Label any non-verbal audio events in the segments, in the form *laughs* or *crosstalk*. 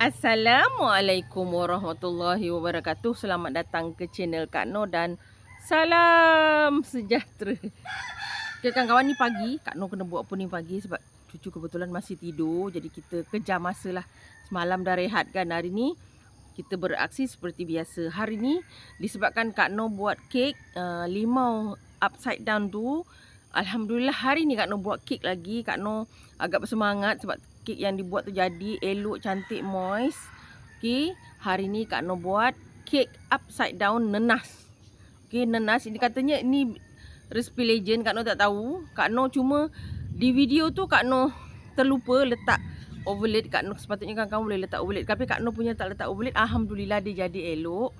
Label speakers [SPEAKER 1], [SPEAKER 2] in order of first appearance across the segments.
[SPEAKER 1] Assalamualaikum warahmatullahi wabarakatuh. Selamat datang ke channel Kak Noh dan salam sejahtera. Okay, kawan-kawan ni pagi, Kak Noh kena buat apa ni pagi sebab cucu kebetulan masih tidur. Jadi kita kejar masa lah. Semalam dah rehat kan hari ni. Kita beraksi seperti biasa. Hari ni disebabkan Kak Noh buat kek uh, limau upside down tu. Alhamdulillah hari ni Kak Noh buat kek lagi. Kak Noh agak bersemangat sebab kek yang dibuat tu jadi elok, cantik, moist. Okey, hari ni Kak Noh buat kek upside down nenas. Okey, nenas ini katanya ini resipi legend Kak Noh tak tahu. Kak Noh cuma di video tu Kak Noh terlupa letak overlay Kak Noh sepatutnya kan kamu boleh letak overlay tapi Kak Noh punya tak letak overlay alhamdulillah dia jadi elok.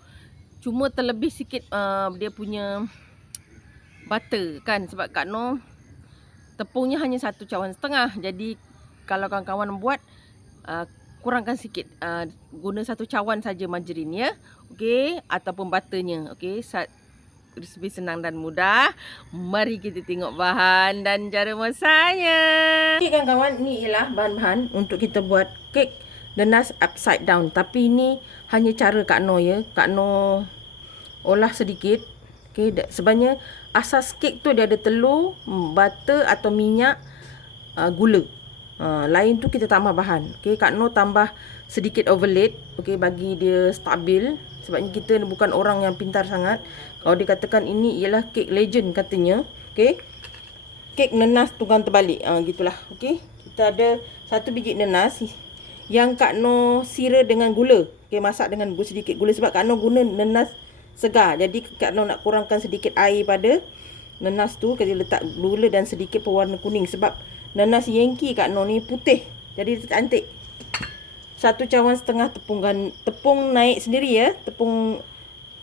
[SPEAKER 1] Cuma terlebih sikit uh, dia punya butter kan sebab Kak Noh tepungnya hanya satu cawan setengah. Jadi kalau kawan-kawan buat uh, kurangkan sikit uh, guna satu cawan saja margarin ya. Okey? Ataupun butternya okey? Resipi senang dan mudah. Mari kita tengok bahan dan cara masaknya. Okey kawan-kawan ni ialah bahan-bahan untuk kita buat kek denas upside down. Tapi ini hanya cara Kak No ya. Kak No olah sedikit okey sebenarnya asas kek tu dia ada telur butter atau minyak uh, gula Uh, lain tu kita tambah bahan. Okey, Kak No tambah sedikit overload. Okey, bagi dia stabil. Sebabnya kita bukan orang yang pintar sangat. Kalau dikatakan ini ialah kek legend katanya. Okey. Kek nenas tunggang terbalik. Ah uh, gitulah. Okey. Kita ada satu biji nenas yang Kak No sira dengan gula. Okey, masak dengan sedikit gula sebab Kak No guna nenas segar. Jadi Kak No nak kurangkan sedikit air pada nenas tu. Kita letak gula dan sedikit pewarna kuning sebab nanas Yankee kat No ni putih. Jadi cantik. Satu cawan setengah tepung gan tepung naik sendiri ya. Tepung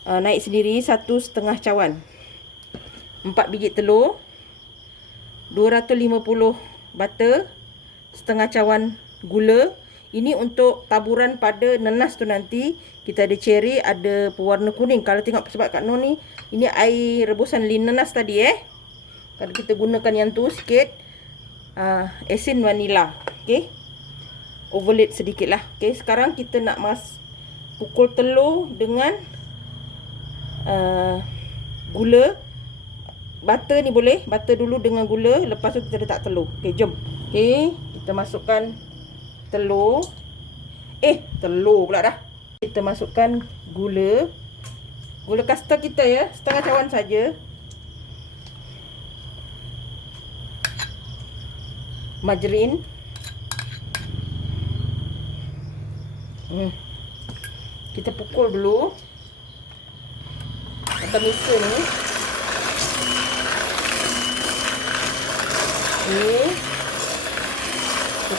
[SPEAKER 1] uh, naik sendiri satu setengah cawan. Empat biji telur. 250 butter. Setengah cawan gula. Ini untuk taburan pada nanas tu nanti. Kita ada cherry, ada pewarna kuning. Kalau tengok sebab kat No ni, ini air rebusan lin nanas tadi eh. Kalau kita gunakan yang tu sikit uh, esin vanila. Okey. Overload sedikit lah. Okey, sekarang kita nak mas pukul telur dengan uh, gula. Butter ni boleh. Butter dulu dengan gula. Lepas tu kita letak telur. Okey, jom. Okey, kita masukkan telur. Eh, telur pula dah. Kita masukkan gula. Gula kasta kita ya. Setengah cawan saja. margarin. Hmm. Kita pukul dulu. Atau mixer ni. Ni.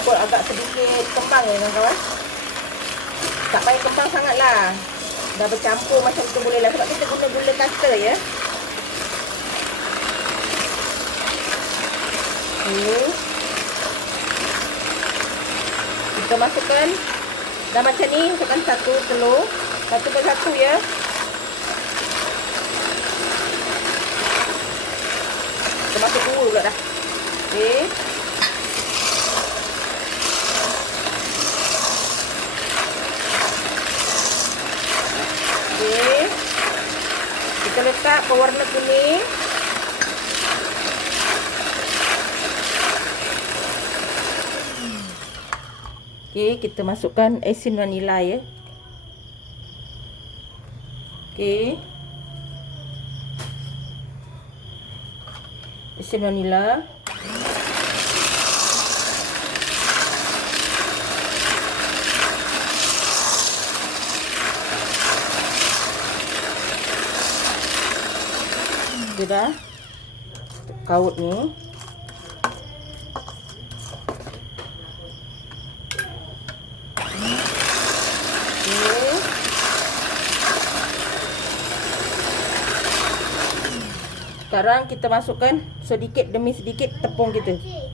[SPEAKER 1] Pukul agak sedikit kembang ya kawan-kawan. Tak payah kembang sangatlah. Dah bercampur macam tu boleh lah. Sebab kita guna gula kasta ya. Ni. kita masukkan dah macam ni masukkan satu telur satu per satu ya kita masuk dulu pula dah okey okey kita letak pewarna kuning Okey, kita masukkan asin vanila ya. Okey. Asin vanila. Sudah. Kaut ni. Sekarang kita masukkan sedikit demi sedikit tepung kita. Okey.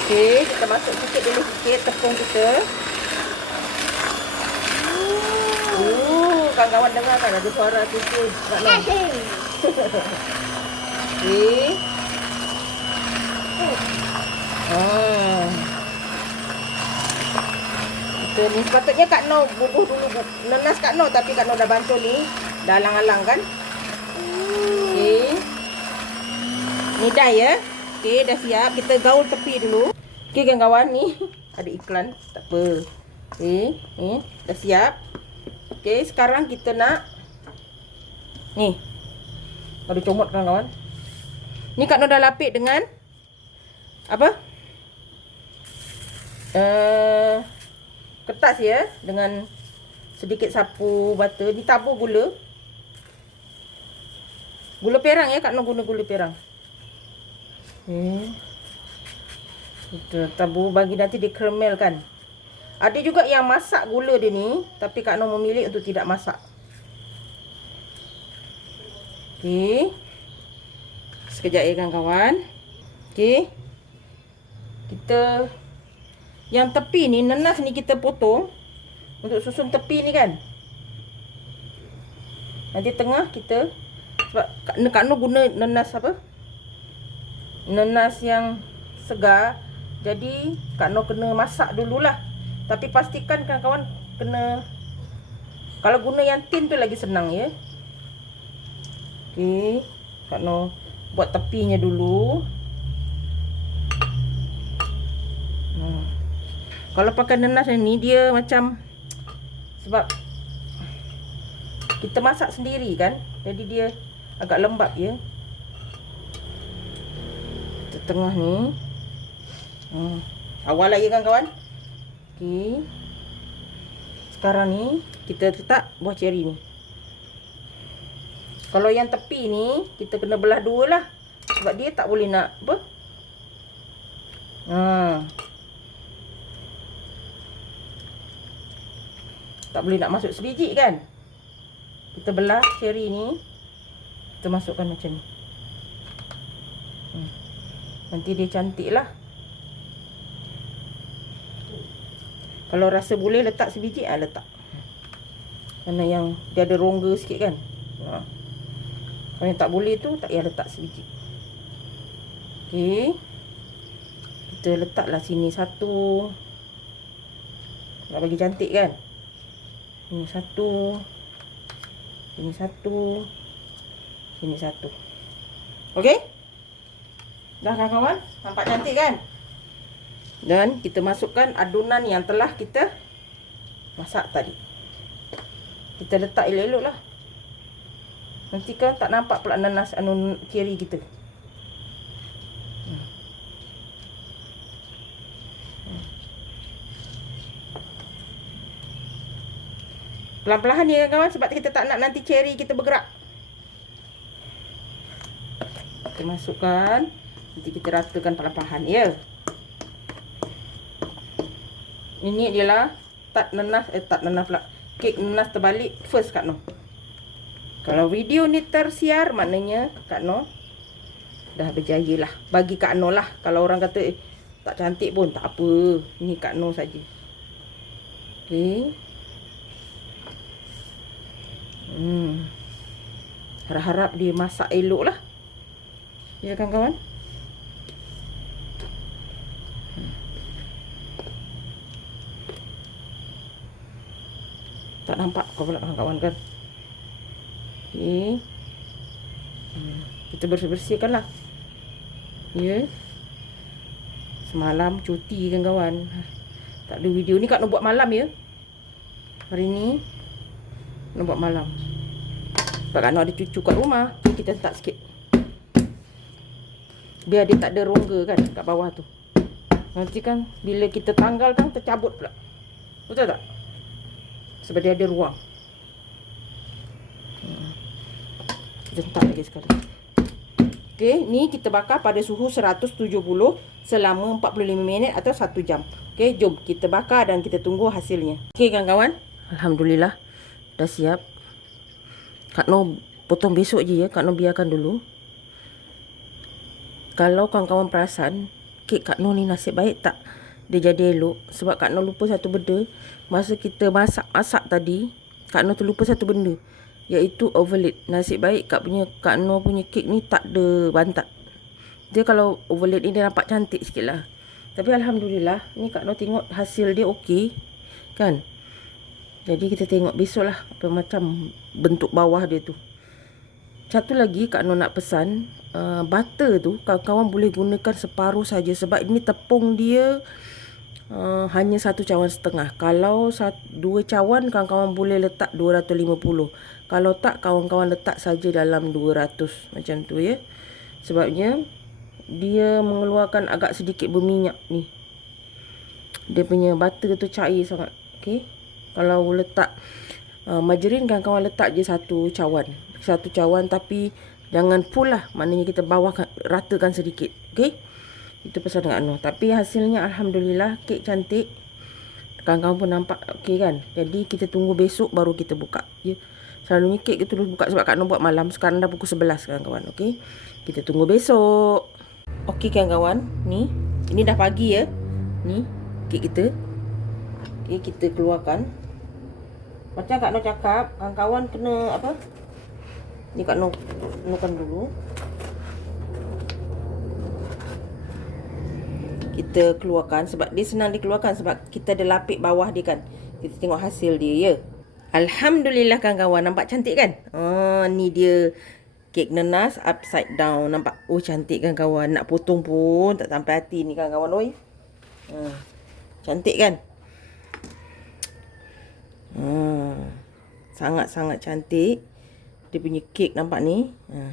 [SPEAKER 1] Okey, kita masuk sedikit demi sedikit tepung kita. kawan-kawan dengar kan ada suara tu tu. Okay. Okay. *laughs* Eh? Ah. Itu ni. Sepatutnya Kak No bubuh dulu. Bu. Nenas Kak No tapi Kak No dah bantu ni. Dah alang-alang kan? Okey Ni dah ya? Okey dah siap. Kita gaul tepi dulu. Okey kawan-kawan ni. *laughs* Ada iklan. Tak apa. Okey eh, dah siap? Okey, sekarang kita nak ni. Ada comot kawan-kawan. Ni Kak No dah lapik dengan apa? Uh, kertas ya dengan sedikit sapu butter ditabur gula gula perang ya kak nak guna gula perang hmm. kita tabur bagi nanti dia caramel kan ada juga yang masak gula dia ni tapi kak nak memilih untuk tidak masak okey sekejap ya kawan-kawan okey kita yang tepi ni nenas ni kita potong untuk susun tepi ni kan. Nanti tengah kita sebab Kak, Nur guna nenas apa? Nenas yang segar. Jadi Kak Nur kena masak dululah. Tapi pastikan kawan-kawan kena kalau guna yang tin tu lagi senang ya. Okey. Kak Nur buat tepinya dulu. Kalau pakai nenas ni dia macam sebab kita masak sendiri kan. Jadi dia agak lembap ya. Tengah ni. Hmm. Awal lagi kan kawan. Okey. Sekarang ni kita letak buah ceri ni. Kalau yang tepi ni kita kena belah dua lah. Sebab dia tak boleh nak apa. Hmm. Tak boleh nak masuk sebiji kan Kita belah cherry ni Kita masukkan macam ni hmm. Nanti dia cantik lah Kalau rasa boleh letak sebiji ah letak Kerana yang dia ada rongga sikit kan ha. Kalau yang tak boleh tu tak payah letak sebiji Okay Kita letaklah sini satu Nak bagi cantik kan ini satu. Ini satu. Ini satu. Okey? Dah kawan-kawan? Nampak cantik kan? Dan kita masukkan adunan yang telah kita masak tadi. Kita letak elok-elok lah. Nanti kan tak nampak pula nanas anu cherry kita. Pelan-pelan ya kawan sebab kita tak nak nanti cherry kita bergerak. Kita masukkan. Nanti kita ratakan pelan-pelan ya. Ini adalah tak nenas eh tak nenas pula. Kek nenas terbalik first Kak No. Kalau video ni tersiar maknanya Kak No dah berjaya lah. Bagi Kak No lah. Kalau orang kata eh, tak cantik pun tak apa. Ini Kak No saja. Okey. Hmm. Harap-harap dia masak elok lah. Ya kan kawan? Nampak kau pula kawan-kawan kan? Okay. Hmm. Kita bersih-bersihkan lah. Ya. Semalam cuti kan kawan. Tak ada video ni kat nak buat malam ya. Hari ni nak buat malam. Sebab kan ada cucu kat rumah, kita letak sikit. Biar dia tak ada rongga kan kat bawah tu. Nanti kan bila kita tanggal kan tercabut pula. Betul tak? Sebab dia ada ruang. Hmm. Letak lagi sekali. Okey, ni kita bakar pada suhu 170 selama 45 minit atau 1 jam. Okey, jom kita bakar dan kita tunggu hasilnya. Okey kawan-kawan, alhamdulillah dah siap. Kak No potong besok je ya. Kak No biarkan dulu. Kalau kawan-kawan perasan, kek Kak No ni nasib baik tak dia jadi elok. Sebab Kak No lupa satu benda. Masa kita masak-masak tadi, Kak No terlupa satu benda. Iaitu overlay. Nasib baik Kak punya Kak No punya kek ni tak ada bantat. Dia kalau overlay ni dia nampak cantik sikit lah. Tapi Alhamdulillah, ni Kak No tengok hasil dia okey. Kan? Jadi kita tengok besok lah apa macam bentuk bawah dia tu. Satu lagi Kak Noh nak pesan uh, butter tu kawan-kawan boleh gunakan separuh saja sebab ini tepung dia uh, hanya satu cawan setengah. Kalau satu, dua cawan kawan-kawan boleh letak 250. Kalau tak kawan-kawan letak saja dalam 200 macam tu ya. Sebabnya dia mengeluarkan agak sedikit berminyak ni. Dia punya butter tu cair sangat. Okey kalau letak uh, margarin kan kawan letak je satu cawan satu cawan tapi jangan full lah maknanya kita bawahkan ratakan sedikit okey itu pesan dengan Anu tapi hasilnya alhamdulillah kek cantik. Kawan-kawan pun nampak okey kan? Jadi kita tunggu besok baru kita buka. Ya. Selalunya kek kita terus buka sebab Kak Anu buat malam. Sekarang dah pukul 11 kawan-kawan okey? Kita tunggu besok. Okey kawan-kawan. Ni ini dah pagi ya. Ni kek kita. Okey kita keluarkan. Macam Kak Noh cakap, kawan-kawan kena apa? Ni Kak Noh gunakan dulu. Kita keluarkan sebab dia senang dikeluarkan sebab kita ada lapik bawah dia kan. Kita tengok hasil dia ya. Alhamdulillah kawan-kawan nampak cantik kan? Oh ni dia kek nenas upside down nampak. Oh cantik kan kawan. Nak potong pun tak sampai hati ni kawan-kawan oi. Hmm. Cantik kan? Hmm. Sangat-sangat cantik. Dia punya kek nampak ni. Ha.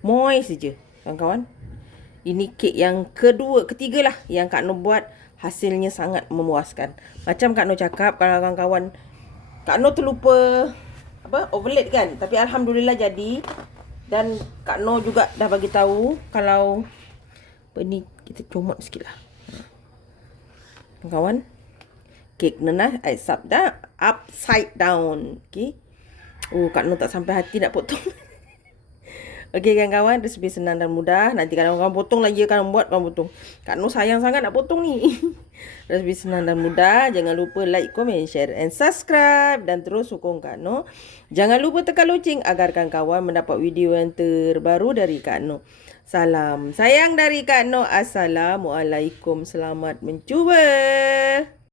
[SPEAKER 1] Moist je kawan-kawan. Ini kek yang kedua, ketiga lah yang Kak Noh buat. Hasilnya sangat memuaskan. Macam Kak Noh cakap, kalau kawan-kawan Kak Noh terlupa apa overlay kan. Tapi Alhamdulillah jadi. Dan Kak Noh juga dah bagi tahu kalau apa ni kita comot sikit lah. Kawan, kek sabda upside down. Okay. Oh, Kak Nur tak sampai hati nak potong. *laughs* Okey kawan-kawan, resipi senang dan mudah. Nanti kalau kamu potong lagi akan buat kamu potong. Kak Nur sayang sangat nak potong ni. *laughs* resipi senang dan mudah. Jangan lupa like, comment, share and subscribe dan terus sokong Kak Nur. Jangan lupa tekan loceng agar kawan-kawan mendapat video yang terbaru dari Kak Nur. Salam sayang dari Kak Nur. Assalamualaikum. Selamat mencuba.